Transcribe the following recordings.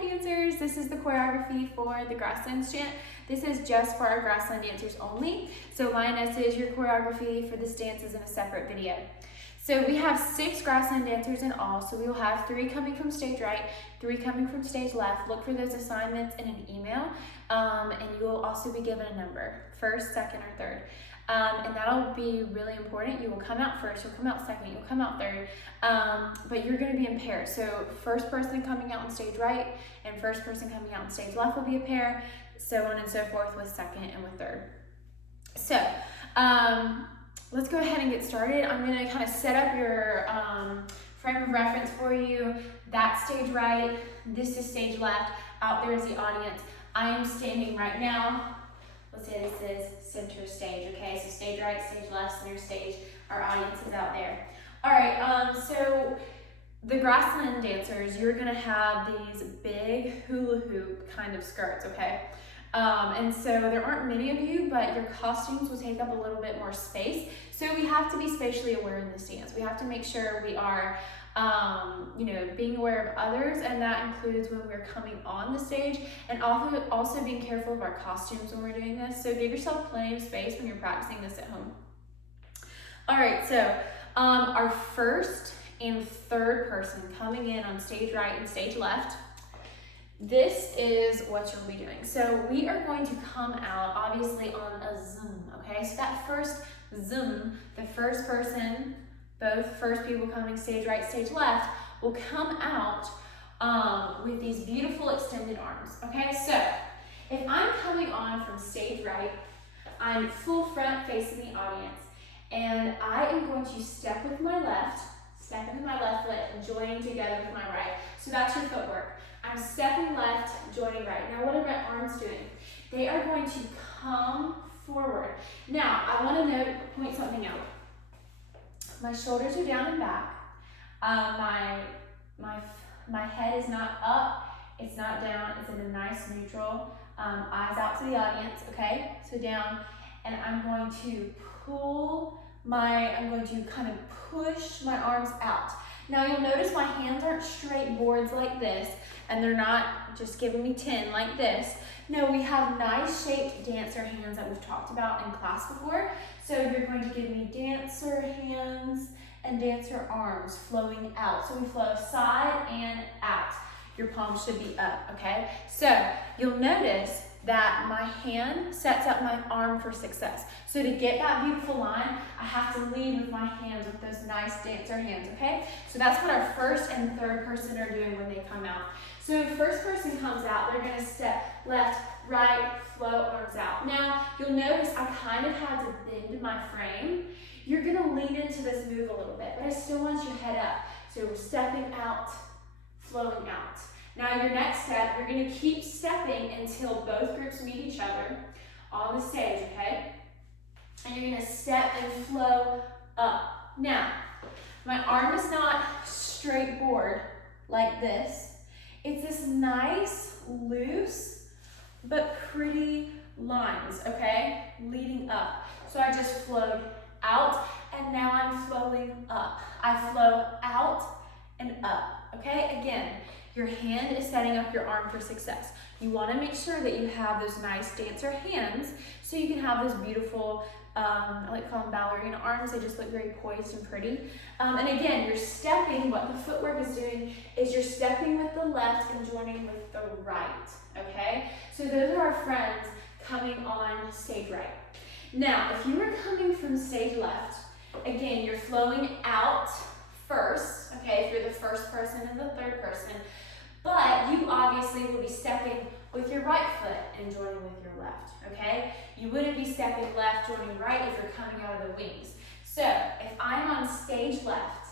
dancers, this is the choreography for the Grasslands Chant. This is just for our Grassland dancers only. So Lionesses, your choreography for this dance is in a separate video. So we have 6 Grassland dancers in all. So we will have 3 coming from stage right, 3 coming from stage left. Look for those assignments in an email, and you will also be given a number, first, second, or third. And that'll be really important. You will come out first, you'll come out second, you'll come out third, but you're gonna be in pairs. So first person coming out on stage right and first person coming out on stage left will be a pair, so on and so forth with second and with third. So let's go ahead and get started. I'm gonna kind of set up your frame of reference for you. That's stage right, this is stage left, out there is the audience. I am standing right now. Let's say this is center stage, okay? So stage right, stage left, center stage, our audience is out there. All right, so the Grassland dancers, you're gonna have these big hula hoop kind of skirts, okay? And so there aren't many of you, but your costumes will take up a little bit more space. So we have to be spatially aware in this dance. We have to make sure we are being aware of others, and that includes when we're coming on the stage, and also being careful of our costumes when we're doing this. So give yourself plenty of space when you're practicing this at home. All right, so our first and third person coming in on stage right and stage left, this is what you'll be doing. So we are going to come out obviously on a zoom, okay? So that first zoom, the first person, both first people coming stage right, stage left, will come out with these beautiful extended arms, okay? So if I'm coming on from stage right, I'm full front facing the audience, and I am going to step with my left foot and joining together with my right. So that's your footwork. I'm stepping left, joining right. Now what are my arms doing? They are going to come forward. Now I want to point something out. My shoulders are down and back. My head is not up, it's not down, it's in a nice neutral. Eyes out to the audience, okay? So down, and I'm going to kind of push my arms out. Now you'll notice my hands aren't straight boards like this, and they're not just giving me 10 like this. No, we have nice shaped dancer hands that we've talked about in class before. So you're going to give me dancer hands and dancer arms flowing out. So we flow side and out. Your palms should be up, okay? So you'll notice that my hand sets up my arm for success. So to get that beautiful line, I have to lead with my hands, with those nice dancer hands, okay? So that's what our first and third person are doing when they come out. So if first person comes out, they're gonna step left, right, flow, arms out. Now, you'll notice I kind of had to bend my frame. You're gonna lean into this move a little bit, but I still want you head up. So we're stepping out, flowing out. Now your next step, you're gonna keep stepping until both groups meet each other on the stage, okay? And you're gonna step and flow up. Now, my arm is not straight board like this. It's this nice, loose, but pretty lines, okay? Leading up. So I just flowed out, and now I'm flowing up. I flow out and up, okay? Again, your hand is setting up your arm for success. You wanna make sure that you have those nice dancer hands so you can have those beautiful, I like to call them ballerina arms. They just look very poised and pretty. And again, you're stepping, what the footwork is doing is you're stepping with the left and joining with the right, okay? So those are our friends coming on stage right. Now, if you were coming from stage left, again, you're flowing out first, okay, if you're the first person and the third person, but you obviously will be stepping with your right foot and joining with your left, okay? You wouldn't be stepping left, joining right if you're coming out of the wings. So if I'm on stage left,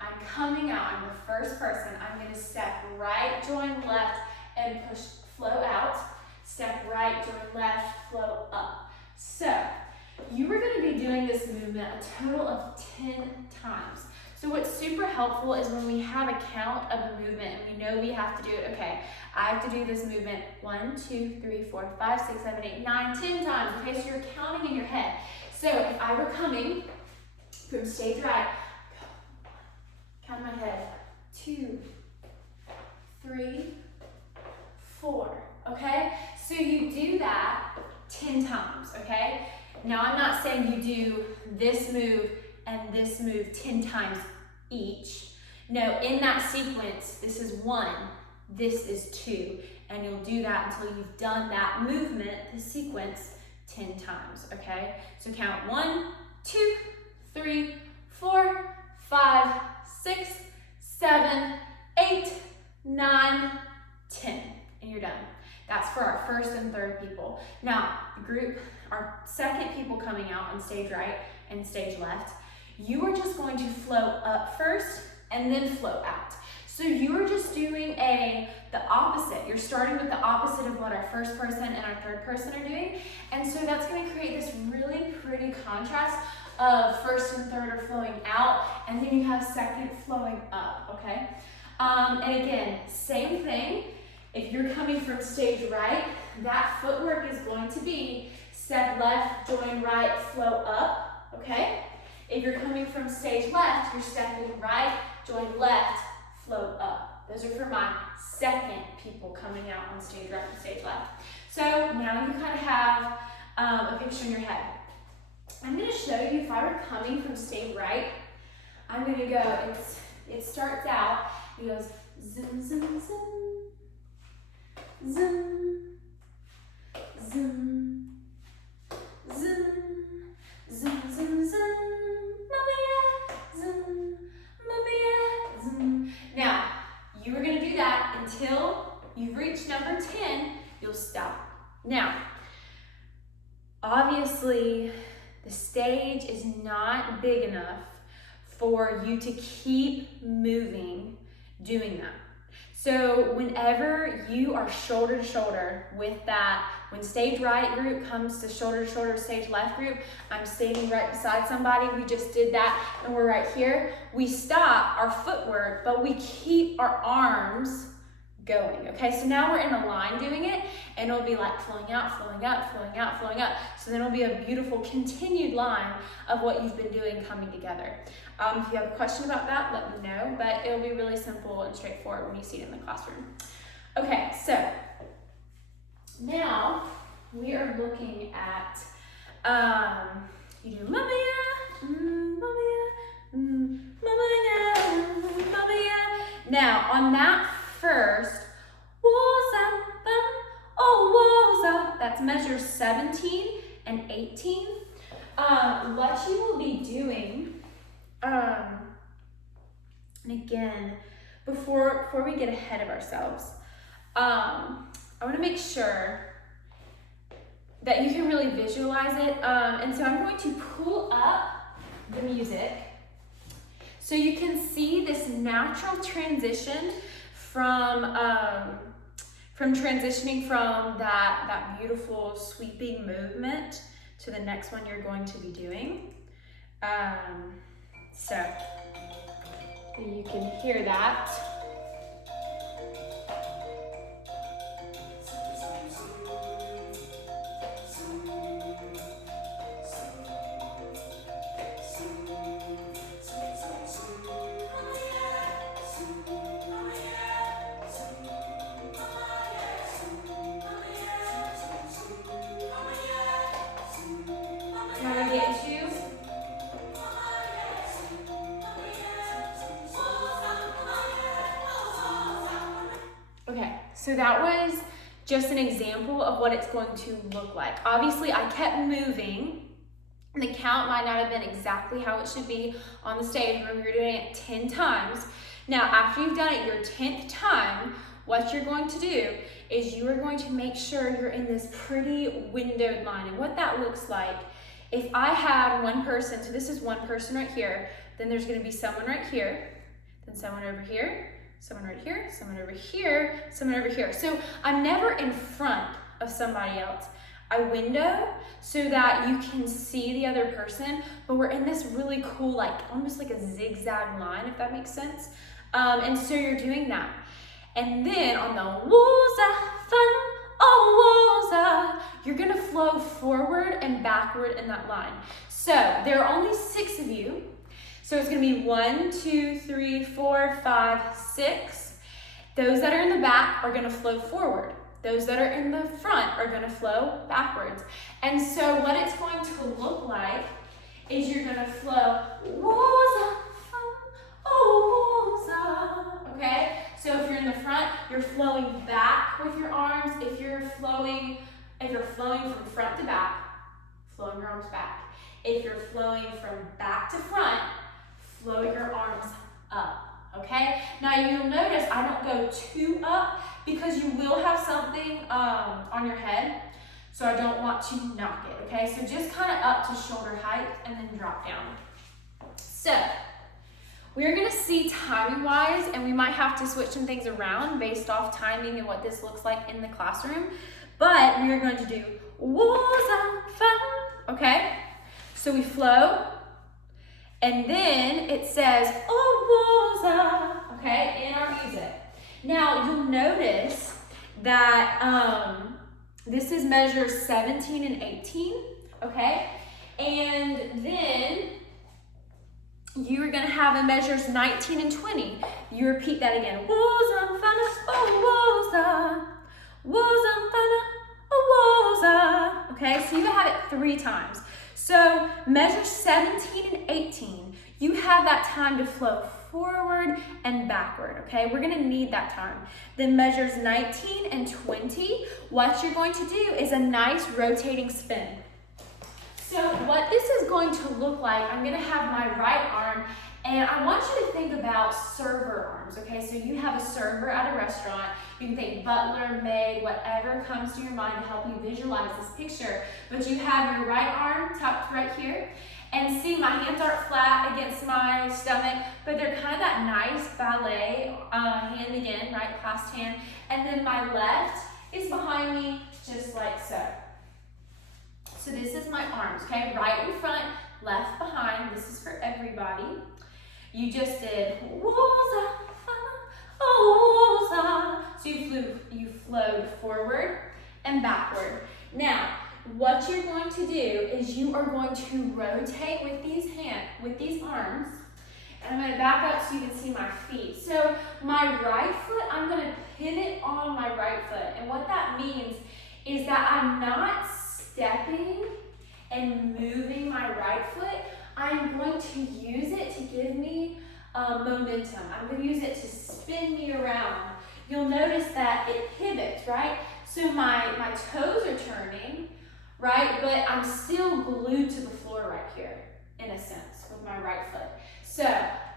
I'm coming out, I'm the first person, I'm gonna step right, join left, and push, flow out, step right, join left, flow up. So you are gonna be doing this movement a total of 10 times. So what's super helpful is when we have a count of a movement and we know we have to do it, okay, I have to do this movement 1, 2, 3, 4, 5, 6, 7, 8, 9, 10 times, okay, so you're counting in your head. So if I were coming from stage right, count my head, 2, 3, 10 times, okay? Now I'm not saying you do this move and this move 10 times each. No, in that sequence, this is 1, this is 2, and you'll do that until you've done that movement, the sequence, 10 times, okay? So count 1, 2, 3, 4, 5, 6, 7, 8, 9, 10, and you're done. That's for our first and third people. Now, group, our second people coming out on stage right and stage left, you are just going to flow up first and then flow out. So you are just doing the opposite. You're starting with the opposite of what our first person and our third person are doing. And so that's going to create this really pretty contrast of first and third are flowing out, and then you have second flowing up, okay? And again, same thing. If you're coming from stage right, that footwork is going to be step left, join right, flow up, okay? If you're coming from stage left, you're stepping right, join left, flow up. Those are for my second people coming out on stage right and stage left. So now you kind of have a picture in your head. I'm going to show you if I were coming from stage right, I'm going to go, it starts out, it goes zoom, zoom, zoom, zoom, zoom, zoom, zoom, zoom, zoom, mama yeah, zoom, mama yeah, zoom. Now, you are going to do that until you've reached number 10, you'll stop. Now, obviously, the stage is not big enough for you to keep moving doing that. So whenever you are shoulder to shoulder with that, when stage right group comes to shoulder stage left group, I'm standing right beside somebody, we just did that, and we're right here. We stop our footwork, but we keep our arms going, okay? So now we're in a line doing it, and it'll be like flowing out, flowing up, flowing out, flowing up. So then it'll be a beautiful continued line of what you've been doing coming together. If you have a question about that, let me know, but it'll be really simple and straightforward when you see it in the classroom. Okay, so now we are looking at, you do mama ya, mama ya, mama ya, mama ya. Now on that first, woza, oh woza, that's measure 17 and 18. What you will be doing, and again, before we get ahead of ourselves, I want to make sure that you can really visualize it. And so I'm going to pull up the music so you can see this natural transition from transitioning from that beautiful sweeping movement to the next one you're going to be doing. So you can hear that. So that was just an example of what it's going to look like. Obviously, I kept moving. The count might not have been exactly how it should be on the stage where we were doing it 10 times. Now, after you've done it your 10th time, what you're going to do is you are going to make sure you're in this pretty windowed line. And what that looks like, if I have one person, so this is one person right here, then there's going to be someone right here, then someone over here, someone right here, someone over here, someone over here. So I'm never in front of somebody else. I window so that you can see the other person, but we're in this really cool, like almost like a zigzag line, if that makes sense. And so you're doing that. And then on the woza, fun, oh woza, you're gonna flow forward and backward in that line. So there are only 6 of you. So it's gonna be 1, 2, 3, 4, 5, 6. Those that are in the back are gonna flow forward. Those that are in the front are gonna flow backwards. And so what it's going to look like is you're gonna flow, woza, oh, woza, okay? So if you're in the front, you're flowing back with your arms. If you're flowing from front to back, flowing your arms back. If you're flowing from back to front, flow your arms up, okay? Now you'll notice I don't go too up because you will have something on your head, so I don't want to knock it, okay? So just kind of up to shoulder height and then drop down. So we're gonna see timing-wise, and we might have to switch some things around based off timing and what this looks like in the classroom, but we are going to do woza, okay? So we flow, and then it says, oh, woza, okay, in our music. Now, you'll notice that this is measures 17 and 18, okay? And then you're gonna have in measures 19 and 20. You repeat that again. Woza, fana, oh, woza. Woza, fana, oh, woza. Okay, so you have it 3 times. So measure 17 and 18, you have that time to flow forward and backward, okay? We're gonna need that time. Then measures 19 and 20, what you're going to do is a nice rotating spin. So what this is going to look like, I'm gonna have my right arm, and I want you to think about server arms, okay? So you have a server at a restaurant. You can think butler, maid, whatever comes to your mind to help you visualize this picture. But you have your right arm tucked right here. And see, my hands aren't flat against my stomach, but they're kind of that nice ballet hand again, right, clasped hand. And then my left is behind me, just like so. So this is my arms, okay? Right in front, left behind. This is for everybody. You just did woza, oh, woza. So you flowed forward and backward. Now, what you're going to do is you are going to rotate with these arms. And I'm gonna back up so you can see my feet. So my right foot, I'm gonna pivot on my right foot. And what that means is that I'm not stepping and moving my right foot. I'm going to use it to give me momentum. I'm going to use it to spin me around. You'll notice that it pivots, right? So my toes are turning, right? But I'm still glued to the floor right here, in a sense, with my right foot. So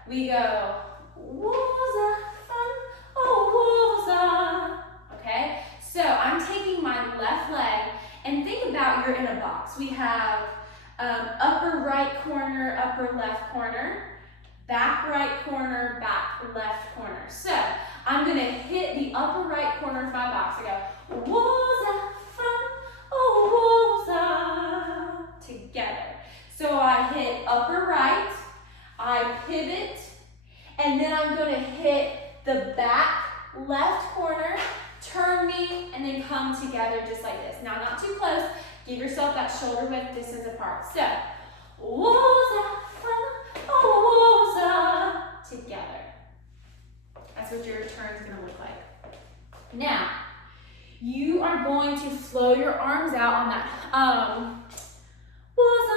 we go, woza, oh, woza. Okay? So I'm taking my left leg, and think about you're in a box. We have upper right corner, upper left corner, back right corner, back left corner. So I'm gonna hit the upper right corner of my box. I go, woza, oh, woza, together. So I hit upper right, I pivot, and then I'm gonna hit the back left corner, turn me, and then come together just like this. Now, not too close. Give yourself that shoulder width distance apart. So, woza, oh, woza, together. That's what your turn is gonna look like. Now, you are going to flow your arms out on that. Oh, woza.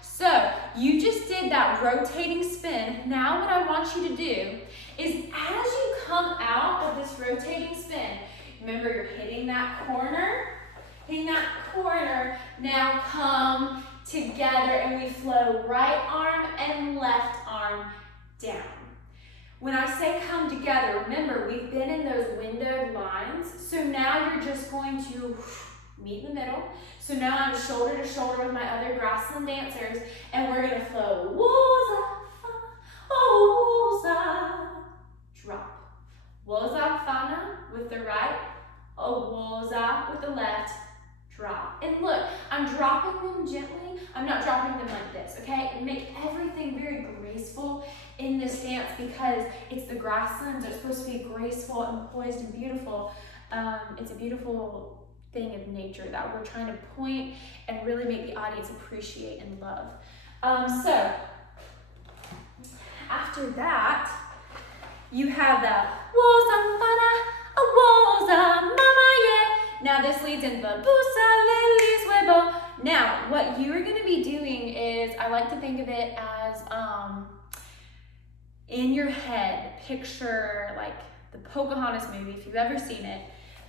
So, you just did that rotating spin. Now, what I want you to do is as you come out of this rotating spin, remember you're hitting that corner, now come together and we flow right arm and left arm down. When I say come together, remember we've been in those windowed lines, so now you're just going to meet in the middle. So now I'm shoulder to shoulder with my other Grassland dancers, and we're gonna flow, woza, oh, woza, drop. Woza, fana with the right, oh, woza with the left, drop. And look, I'm dropping them gently. I'm not dropping them like this, okay? And make everything very graceful in this dance because it's the Grasslands. It's supposed to be graceful and poised and beautiful. It's a beautiful thing of nature that we're trying to point and really make the audience appreciate and love. So after that, you have the woza, fana, like to think of it as in your head, picture like the Pocahontas movie, if you've ever seen it.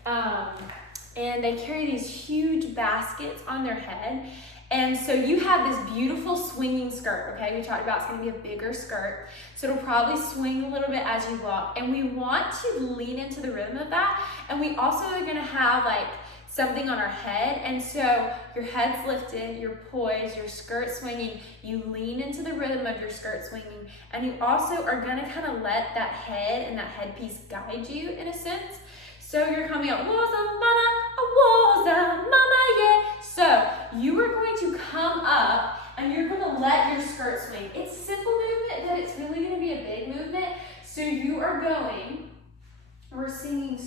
And they carry these huge baskets on their head. And so you have this beautiful swinging skirt, okay? We talked about it's gonna be a bigger skirt. So it'll probably swing a little bit as you walk. And we want to lean into the rhythm of that. And we also are gonna have like something on our head. And so your head's lifted, you're poised, your skirt swinging, you lean into the rhythm of your skirt swinging. And you also are gonna kind of let that head and that headpiece guide you in a sense. So you're coming up, mama, yeah. So you are going to come up and you're going to let your skirt swing. It's a simple movement, but it's really going to be a big movement. So you are going, we're swinging,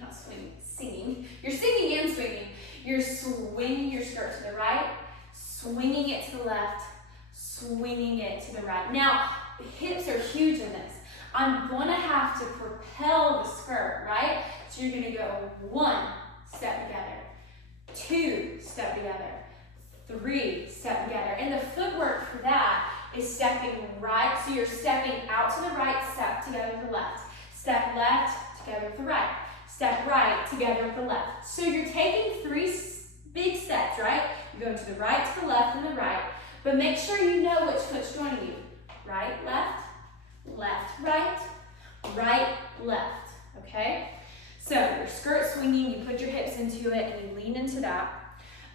not singing. You're singing and swinging. You're swinging your skirt to the right, swinging it to the left, swinging it to the right. Now, hips are huge in this. I'm going to have to propel the skirt, right? So you're going to go 1 step together, 2 step together, 3 step together. And the footwork for that is stepping right. So you're stepping out to the right, step together with the left. Step left, together with the right. Step right, together with the left. So you're taking 3 big steps, right? You're going to the right, to the left, and the right. But make sure you know which foot's joining you. Right, left, left, right, right, left, okay? So your skirt swinging, you put your hips into it and you lean into that.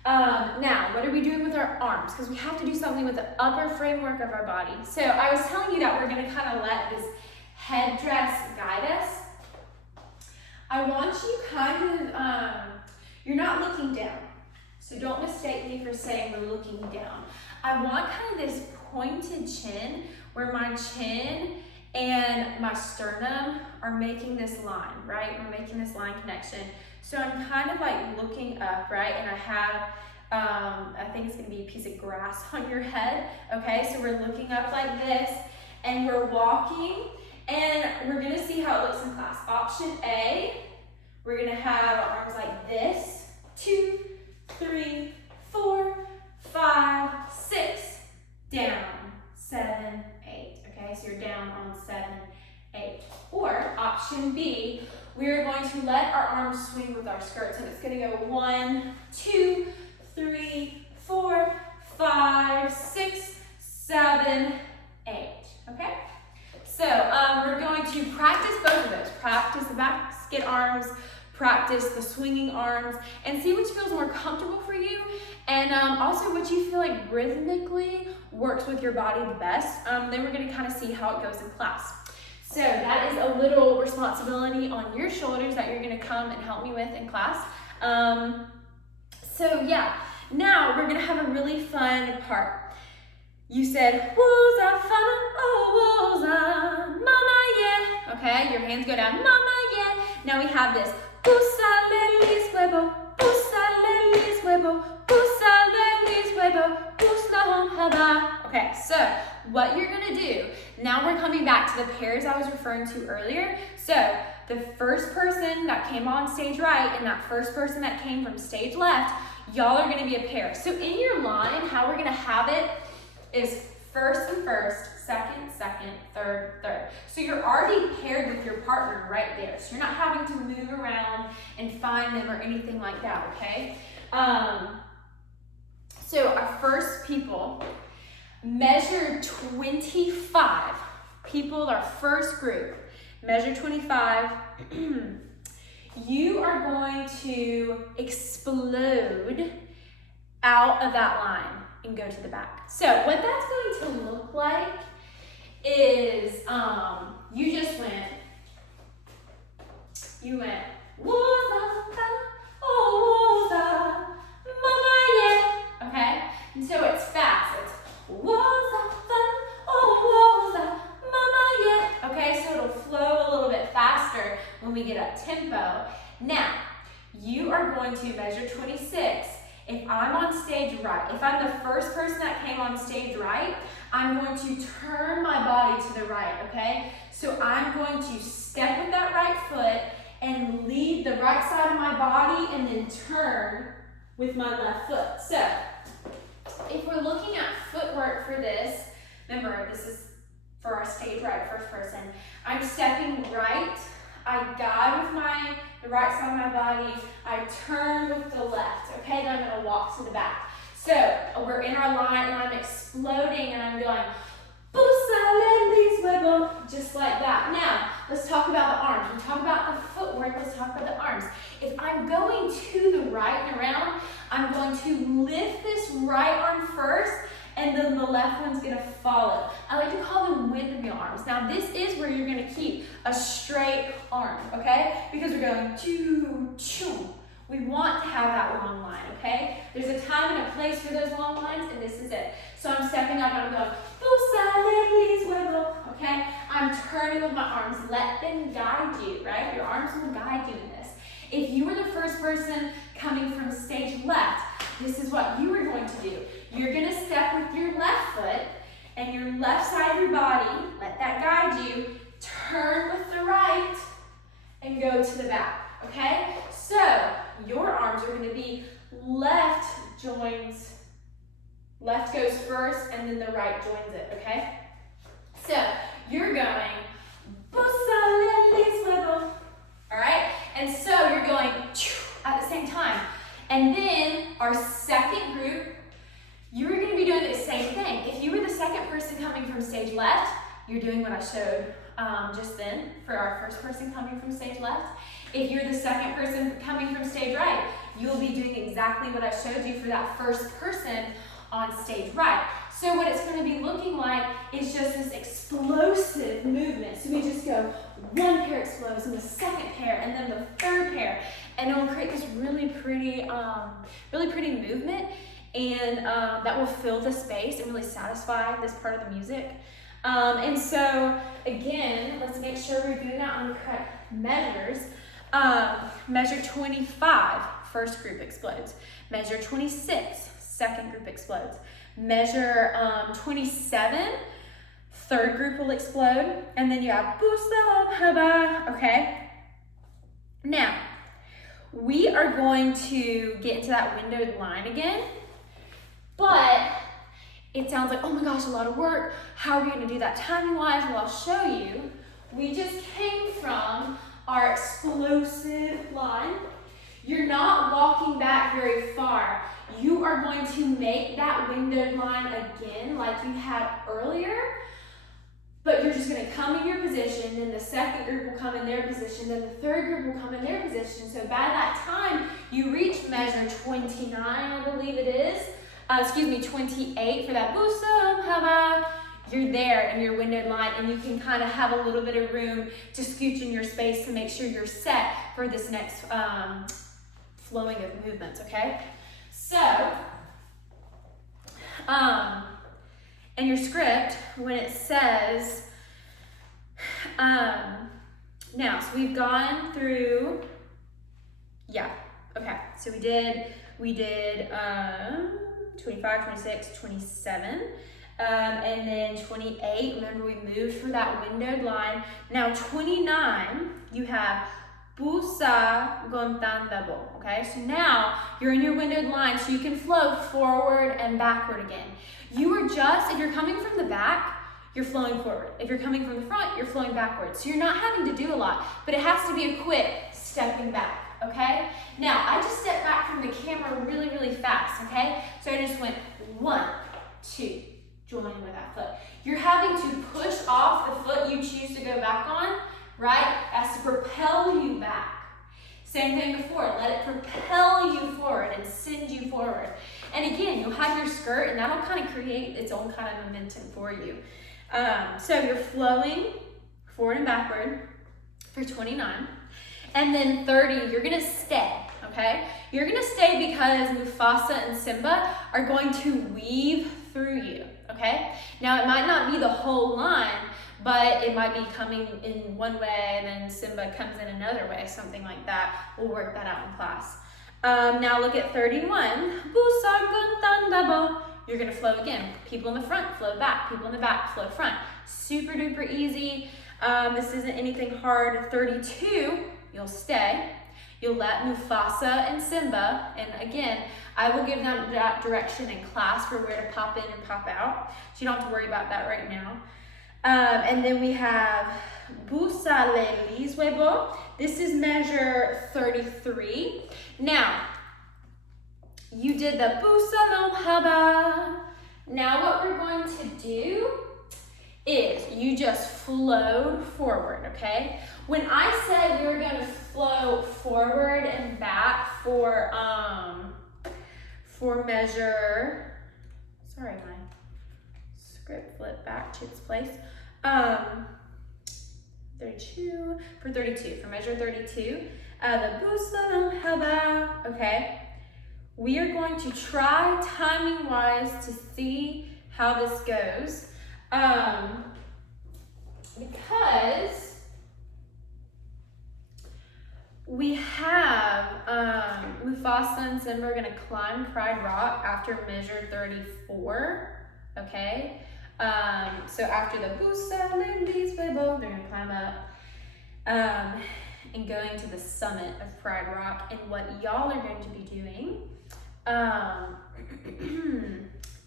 Now, what are we doing with our arms? Because we have to do something with the upper framework of our body. So I was telling you that we're gonna kind of let this headdress guide us. I want you kind of, you're not looking down. So don't mistake me for saying we're looking down. I want kind of this pointed chin where my chin and my sternum are making this line, right? We're making this line connection. So I'm kind of like looking up, right? And I have, I think it's gonna be a piece of grass on your head, okay? So we're looking up like this and we're walking and we're gonna see how it looks in class. Option A, we're gonna have our arms like this, 2, 3, 4, 5, 6, down, 7, 8, okay? So you're down on 7, 8. Or option B, we're going to let our arms swing with our skirts and it's gonna go 1, 2, 3, 4, 5, 6, 7, 8, okay? So we're going to practice both of those. Practice the basket arms, practice the swinging arms, and see which feels more comfortable for you, and also what you feel like rhythmically works with your body the best. Then we're gonna kind of see how it goes in class. So that is a little responsibility on your shoulders that you're gonna come and help me with in class. So yeah, now we're gonna have a really fun part. You said, woza fana, oh woza, mama yeah. Okay, your hands go down, mama yeah. Now we have this, pusa lelis huevo, pusa lelis huevo, pusa lelis huevo, pusla haba. Okay, so what you're gonna do, now we're coming back to the pairs I was referring to earlier. So the first person that came on stage right and that first person that came from stage left, y'all are gonna be a pair. So in your line, how we're gonna have it is first and first, second, second, third, third. So you're already paired with your partner right there. So you're not having to move around and find them or anything like that, okay? So our first people, measure 25. People, our first group, measure 25. You are going to explode out of that line and go to the back. So what that's going to look like is you just went, woza, oh woza, mama yeah, okay? And so it's fast, it's woza, oh woza, mama yeah, okay? So it'll flow a little bit faster when we get up tempo. Now, you are going to measure 26. If I'm on stage right, if I'm the first person that came on stage right, I'm going to turn my body to the right, okay? So I'm going to step with that right foot and lead the right side of my body and then turn with my left foot. So if we're looking at footwork for this, remember this is for our stage right first person. I'm stepping right, I guide with the right side of my body, I turn with the left, okay? Then I'm gonna walk to the back. So we're in our line and I'm exploding and I'm going, just like that. Now, let's talk about the arms. We talk about the footwork, let's talk about the arms. If I'm going to the right and around, I'm going to lift this right arm first and then the left one's gonna follow. I like to call them windmill arms. Now this is where you're gonna keep a straight arm, okay? Because we're going choo, choo. We want to have that long line, okay? There's a time and a place for those long lines, and this is it. So I'm stepping up and I'm going, okay? I'm turning with my arms. Let them guide you, right? Your arms will guide you in this. If you were the first person coming from stage left, this is what you are going to do. You're gonna step with your left foot and your left side of your body, let that guide you, turn with the right, and go to the back, okay? So, your arms are gonna be left joins, left goes first, and then the right joins it, okay? So, you're going, all right? And so, you're going at the same time. And then, our second group, you're gonna be doing the same thing. If you were the second person coming from stage left, you're doing what I showed just then for our first person coming from stage left. If you're the second person coming from stage right, you'll be doing exactly what I showed you for that first person on stage right. So what it's gonna be looking like is just this explosive movement. So we just go, one pair explodes, and the second pair, and then the third pair. And it will create this really pretty movement, and that will fill the space and really satisfy this part of the music. And so, again, let's make sure we're doing that on the correct measures. Measure 25, first group explodes. Measure 26, second group explodes. Measure 27, third group will explode. And then you have okay? Now, we are going to get into that windowed line again, but it sounds like, oh my gosh, a lot of work. How are we gonna do that timing-wise? Well, I'll show you. We just came from our explosive line. You're not walking back very far. You are going to make that windowed line again like you had earlier, but you're just gonna come in your position, then the second group will come in their position, then the third group will come in their position. So by that time, you reach measure 29, I believe it is. 28 for that you're there in your windowed line, and you can kind of have a little bit of room to scooch in your space to make sure you're set for this next flowing of movements, okay? So, in your script, when it says, now, so we've gone through, so we did 25, 26, 27, and then 28, remember we moved for that windowed line. Now 29, you have busa gontandabo, okay? So now you're in your windowed line, so you can flow forward and backward again. You are just, if you're coming from the back, you're flowing forward. If you're coming from the front, you're flowing backwards. So you're not having to do a lot, but it has to be a quick stepping back. Okay? Now, I just stepped back from the camera really, really fast, okay? So I just went 1, 2, join with that foot. You're having to push off the foot you choose to go back on, right? That's to propel you back. Same thing before, let it propel you forward and send you forward. And again, you'll have your skirt, and that'll kind of create its own kind of momentum for you. So you're flowing forward and backward for 29. And then 30, you're gonna stay, okay? You're gonna stay because Mufasa and Simba are going to weave through you, okay? Now, it might not be the whole line, but it might be coming in one way and then Simba comes in another way, something like that. We'll work that out in class. Now look at 31. You're gonna flow again. People in the front, flow back. People in the back, flow front. Super duper easy. This isn't anything hard. 32, you'll stay. You'll let Mufasa and Simba, and again, I will give them that direction in class for where to pop in and pop out, so you don't have to worry about that right now. And then we have Busa Leliswebo. This is measure 33. Now, you did the Busa Lomhaba. Now what we're going to do is you just flowed forward, okay? When I said we were going to flow forward and back for measure, sorry, my script flipped back to its place. 32, for 32, for measure 32, the Busa Lomhaba, okay? We are going to try timing-wise to see how this goes. Because we have Mufasa and Simba are gonna climb Pride Rock after measure 34, okay? So after the Busa Ladies Webo, they're gonna climb up and going to the summit of Pride Rock. And what y'all are going to be doing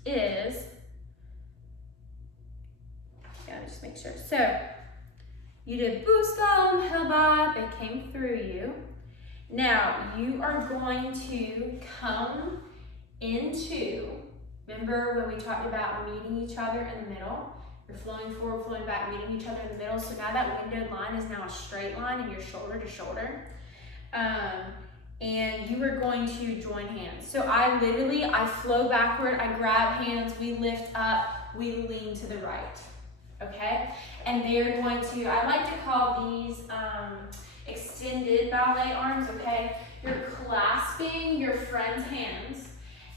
is, just make sure. So you did Busa Lomhaba, it came through you. Now you are going to come into, remember when we talked about meeting each other in the middle? You're flowing forward, flowing back, meeting each other in the middle. So now that windowed line is now a straight line and you're shoulder to shoulder. And you are going to join hands. So I flow backward, I grab hands, we lift up, we lean to the right, okay? And they're going to, I like to call these extended ballet arms, okay? You're clasping your friend's hands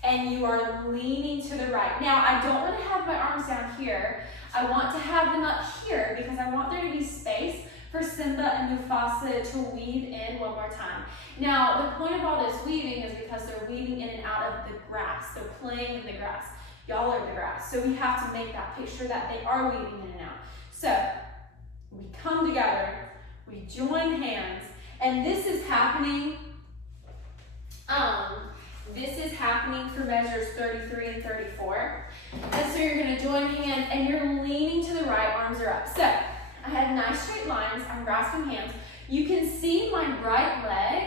and you are leaning to the right. Now, I don't want to have my arms down here. I want to have them up here because I want there to be space for Simba and Mufasa to weave in one more time. Now, the point of all this weaving is because they're weaving in and out of the grass. They're playing in the grass. Y'all are the grass. So we have to make that picture that they are weaving in and out. So we come together, we join hands, and this is happening for measures 33 and 34. And so you're gonna join hands and you're leaning to the right, arms are up. So I had nice straight lines, I'm grasping hands. You can see my right leg,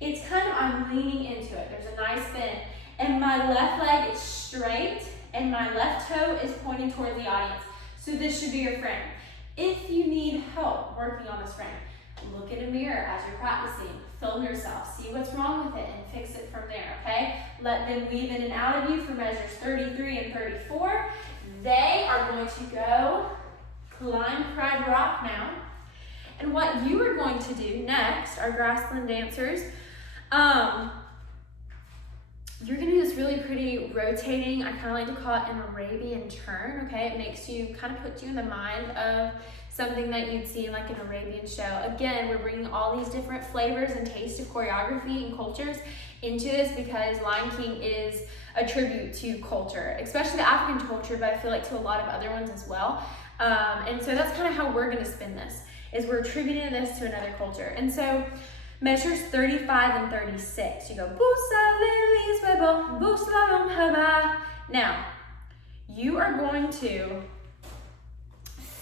it's kind of, I'm leaning into it. There's a nice bend. And my left leg is straight and my left toe is pointing toward the audience. So this should be your frame. If you need help working on this frame, look in a mirror as you're practicing. Film yourself, see what's wrong with it and fix it from there, okay? Let them weave in and out of you for measures 33 and 34. They are going to go climb Pride Rock now. And what you are going to do next, our Grassland dancers, you're gonna do this really pretty rotating, I kind of like to call it an Arabian turn, okay? It makes you, kind of puts you in the mind of something that you'd see in like an Arabian show. Again, we're bringing all these different flavors and tastes of choreography and cultures into this because Lion King is a tribute to culture, especially the African culture, but I feel like to a lot of other ones as well. And so that's kind of how we're gonna spin this, is we're attributing this to another culture. And so measures 35 and 36, you go Busa Lilies Webo, Busa Lomhaba. Now, you are going to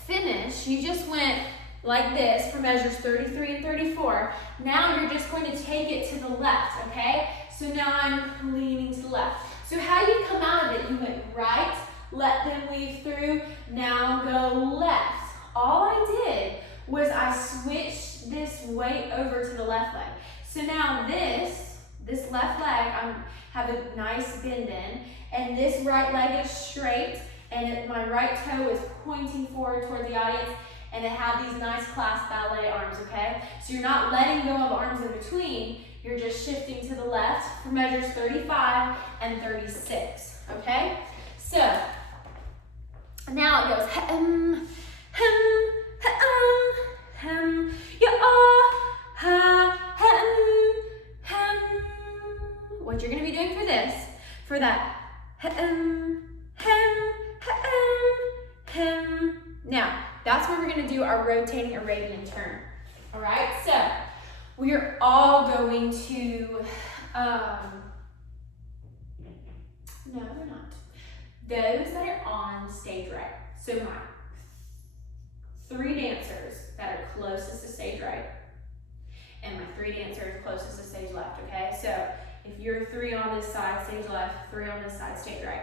finish, you just went like this for measures 33 and 34. Now you're just going to take it to the left, okay? So now I'm leaning to the left. So how you come out of it, you went right, let them weave through, now go left. All I did was I switched this weight over to the left leg. So now this left leg, I have a nice bend in, and this right leg is straight, and my right toe is pointing forward toward the audience, and it have these nice clasped ballet arms, okay? So you're not letting go of arms in between, you're just shifting to the left for measures 35 and 36, okay? So, now it goes, hem, hem, hem, ya, ha, hem, hem. What you're gonna be doing for this, for that, hem, hem, hem. Now, that's where we're gonna do our rotating Arabian turn. All right, so We are all going to, no, we're not. Those that are on stage right. So my 3 dancers that are closest to stage right, and my 3 dancers closest to stage left, okay? So if you're 3 on this side, stage left, 3 on this side, stage right.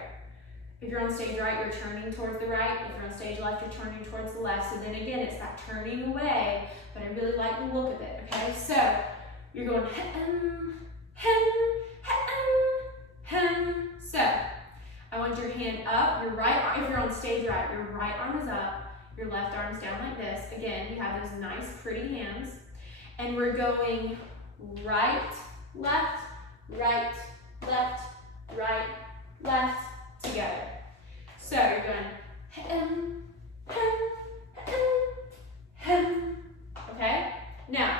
If you're on stage right, you're turning towards the right. If you're on stage left, you're turning towards the left. So then again, it's that turning away, but I really like the look of it, okay? So you're going hem, hem, hem, hem. So I want your hand up, your right arm, if you're on stage right, your right arm is up, your left arm is down like this. Again, you have those nice, pretty hands. And we're going right, left, right, left, right, left, together. So you're going hem, hem, hem, hem. Okay? Now,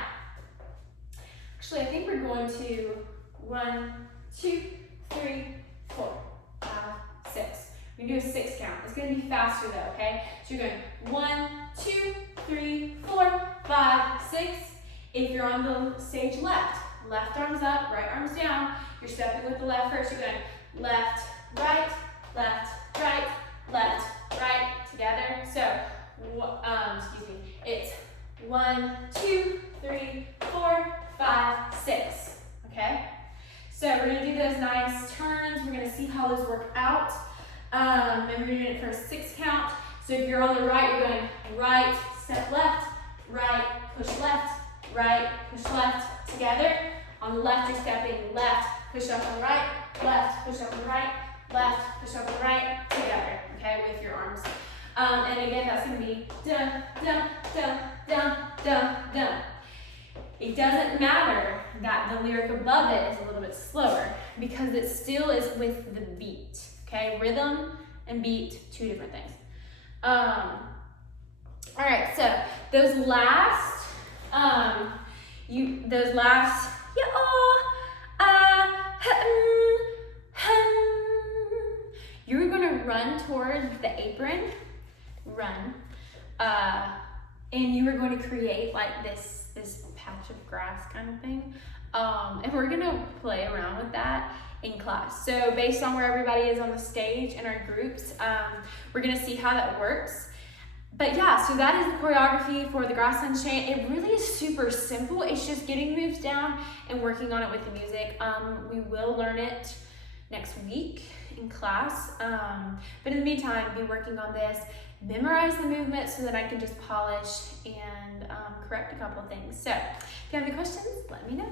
actually I think we're going to 1, 2, 3, 4, 5, 6. We're gonna do a 6 count. It's gonna be faster though, okay? So you're going 1, 2, 3, 4, 5, 6. If you're on the stage left, left arm's up, right arm's down. You're stepping with the left first. You're going left, right, left, right, left, right, together. So, excuse me, it's 1, 2, 3, 4, 5, 6, okay? So we're gonna do those nice turns. We're gonna see how those work out. And we're doing it for a 6 count. So if you're on the right, you're going right, step left, right, push left, right, push left, together. On the left, you're stepping left, push up on the right, left, push up on the right, left, push up on the right, together, okay, with your arms. And again, that's gonna be dun, dun, dun, dun, dun, dun. It doesn't matter that the lyric above it is a little bit slower because it still is with the beat, okay? Rhythm and beat, 2 different things. All right, so those last, you're gonna run towards the apron, and you are going to create like this patch of grass kind of thing. And we're gonna play around with that in class. So based on where everybody is on the stage in our groups, we're gonna see how that works. But yeah, so that is the choreography for the Grasslands Chant. It really is super simple. It's just getting moves down and working on it with the music. We will learn it next week in class. But in the meantime, be working on this, memorize the movement so that I can just polish and correct a couple of things. So if you have any questions, let me know.